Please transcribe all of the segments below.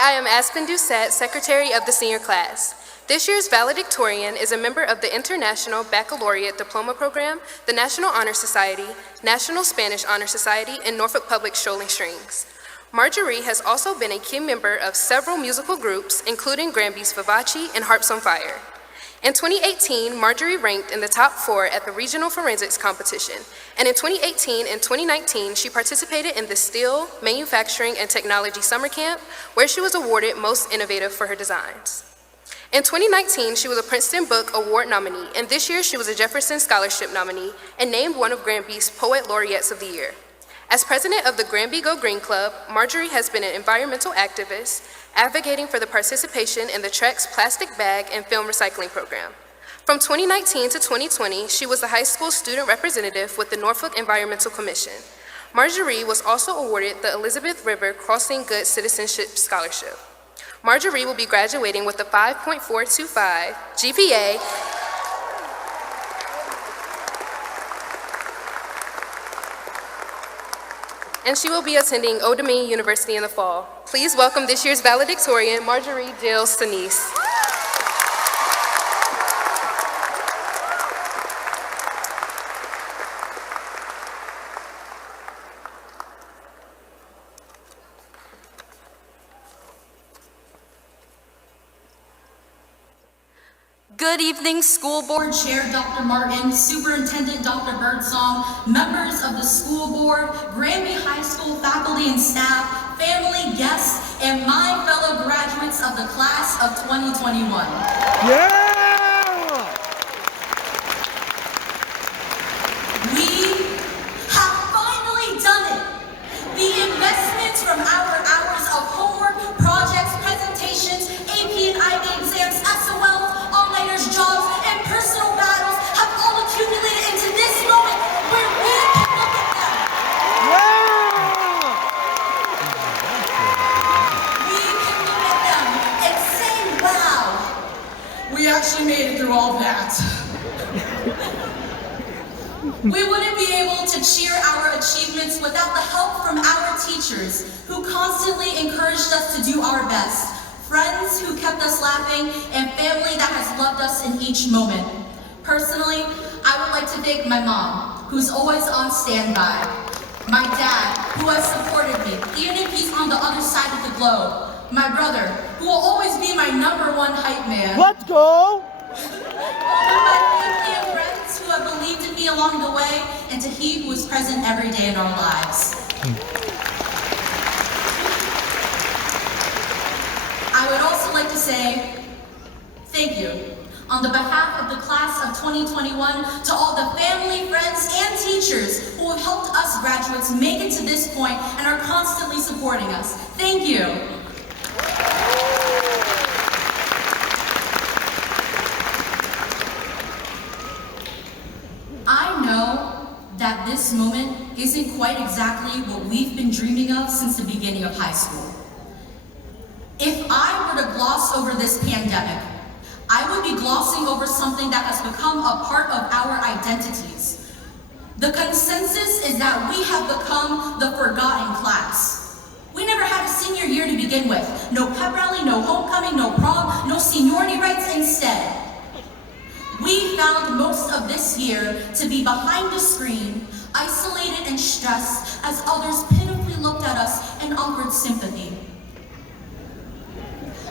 I am Aspen Doucette, Secretary of the Senior Class. This year's valedictorian is a member of the International Baccalaureate Diploma Program, the National Honor Society, National Spanish Honor Society, and Norfolk Public Strolling Strings. Marjorie has also been a key member of several musical groups, including Granby's Vivace and Harps on Fire. In 2018, Marjorie ranked in the top 4 at the Regional Forensics Competition, and in 2018 and 2019, she participated in the Steel, Manufacturing, and Technology Summer Camp, where she was awarded Most Innovative for her designs. In 2019, she was a Princeton Book Award nominee, and this year she was a Jefferson Scholarship nominee and named one of Granby's Poet Laureates of the Year. As president of the Granby Go Green Club, Marjorie has been an environmental activist, advocating for the participation in the TREX plastic bag and film recycling program. From 2019 to 2020, she was the high school student representative with the Norfolk Environmental Commission. Marjorie was also awarded the Elizabeth River Crossing Good Citizenship Scholarship. Marjorie will be graduating with a 5.425 GPA and she will be attending Old Dominion University in the fall. Please welcome this year's valedictorian, Marjorie Jill Sinise. Good evening, School Board Chair Dr. Martin, Superintendent Dr. Birdsong, members of the school board, Granby High School faculty and staff, family, guests, and my fellow graduates of the class of 2021. Yeah! We have finally done it. The investments from our hours of homework, projects, presentations, AP and IB exams, SOL, jobs, and personal battles have all accumulated into this moment where we can look at them. Yeah! We can look at them and say, wow, we actually made it through all that. We wouldn't be able to cheer our achievements without the help from our teachers who constantly encouraged us to do our best. Friends who kept us laughing, and family that has loved us in each moment. Personally, I would like to thank my mom, who's always on standby, my dad, who has supported me, even if he's on the other side of the globe, my brother, who will always be my #1 hype man. Let's go! All of my family and friends who have believed in me along the way, and to he who is present every day in our lives. I would also like to say thank you on the behalf of the class of 2021 to all the family, friends, and teachers who have helped us graduates make it to this point and are constantly supporting us. Thank you. I know that this moment isn't quite exactly what we've been dreaming of since the beginning of high school. If I were to gloss over this pandemic, I would be glossing over something that has become a part of our identities. The consensus is that we have become the forgotten class. We never had a senior year to begin with. No pep rally, no homecoming, no prom, no seniority rights. Instead, we found most of this year to be behind a screen, isolated and stressed as others pitifully looked at us and offered sympathy.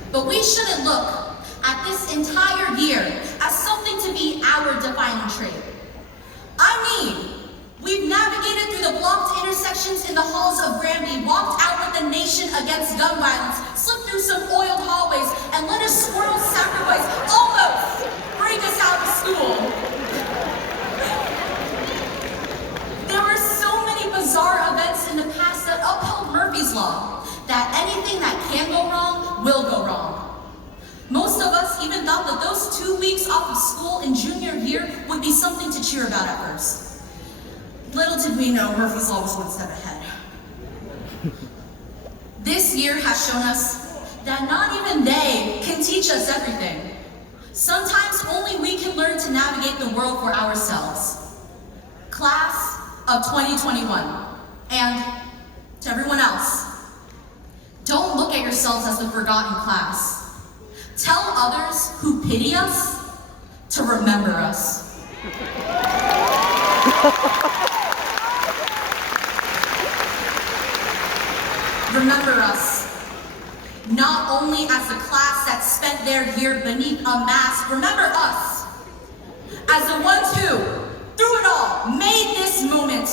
But we shouldn't look at this entire year as something to be our defining trait. I mean, we've navigated through the blocked intersections in the halls of Granby, walked out with the nation against gun violence, slipped through some oiled hallways, and let a squirrel sacrifice almost break us out of school. There were so many bizarre events in the past that upheld Murphy's Law, that anything that can go wrong will go wrong. Most of us even thought that those 2 weeks off of school in junior year would be something to cheer about at first. Little did we know Murphy's Law was one step ahead. This year has shown us that not even they can teach us everything. Sometimes only we can learn to navigate the world for ourselves. Class of 2021, and to everyone else, Don't look at yourselves as the forgotten class. Tell others who pity us to remember us. Remember us, not only as the class that spent their year beneath a mask. Remember us as the ones who, through it all, made this moment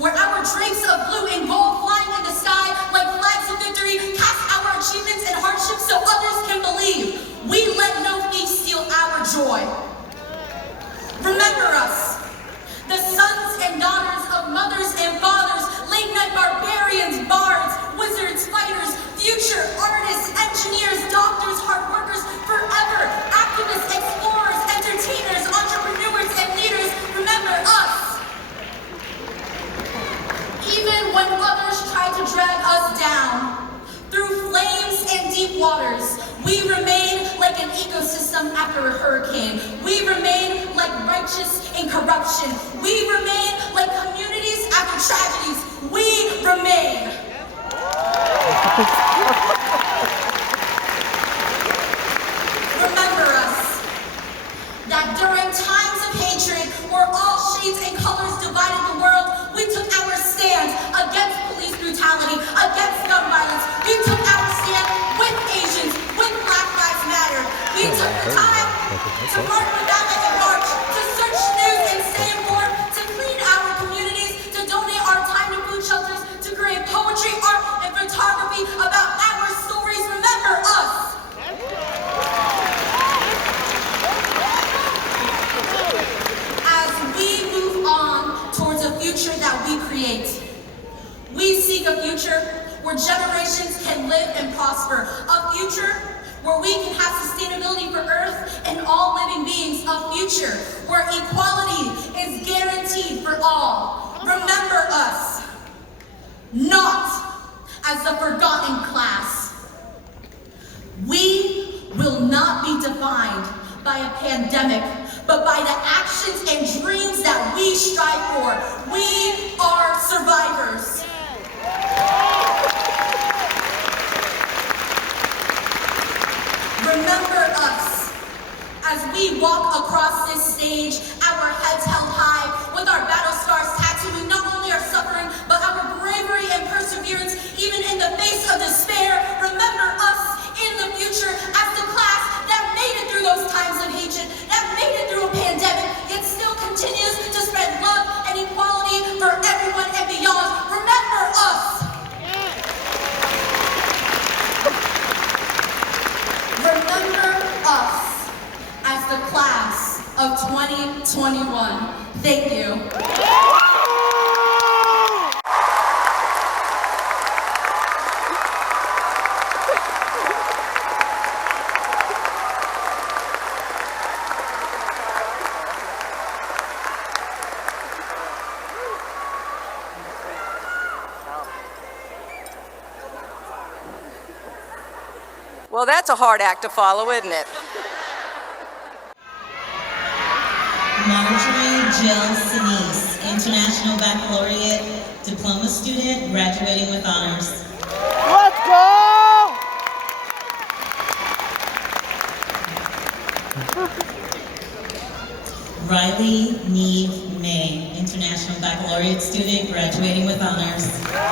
where our drapes of blue and gold flying in the sky like flags of victory cast our achievements and hardships so others can believe. We let no thief steal our joy. Remember us, the sons and daughters of mothers and fathers, late-night barbarians, bards, wizards, fighters, future artists, engineers, doctors, hard workers, forever activists, explorers, entertainers, entrepreneurs, and leaders. Remember us. Even when others try to drag us down, through flames and deep waters, we remain like an ecosystem after a hurricane. We remain like righteous in corruption. We remain like communities after tragedies. We remain. Remember us, that during times of hatred, where all shades and colors divided the world, we took our stand against police brutality, against gun violence. We took our stand with Asians, with Black Lives Matter. We took the time to march with Ballot and March, to search news and stay informed, to clean our communities, to donate our time to food shelters, to create poetry, art, and photography about our stories. Remember us. As we move on towards a future that we create, we seek a future where generations can live and prosper, a future where we can have sustainability for Earth and all living beings, a future where equality is guaranteed for all. Remember us, not as the forgotten class. We will not be defined by a pandemic, but by the actions and dreams that we strive for. We are survivors. Remember us as we walk across this stage, our heads held high, with our battle scars tattooing not only our suffering, but our bravery and perseverance, even in the face of despair. Remember us in the future as the class that made it through those times of hatred, that made it through a pandemic, yet still continues to spread love and equality for everyone and beyond. Remember us. Remember us as the class of 2021. Thank you. Well, that's a hard act to follow, isn't it? Marjorie Jill Sinise, International Baccalaureate Diploma student, graduating with honors. Let's go! Riley Neve May, International Baccalaureate student, graduating with honors.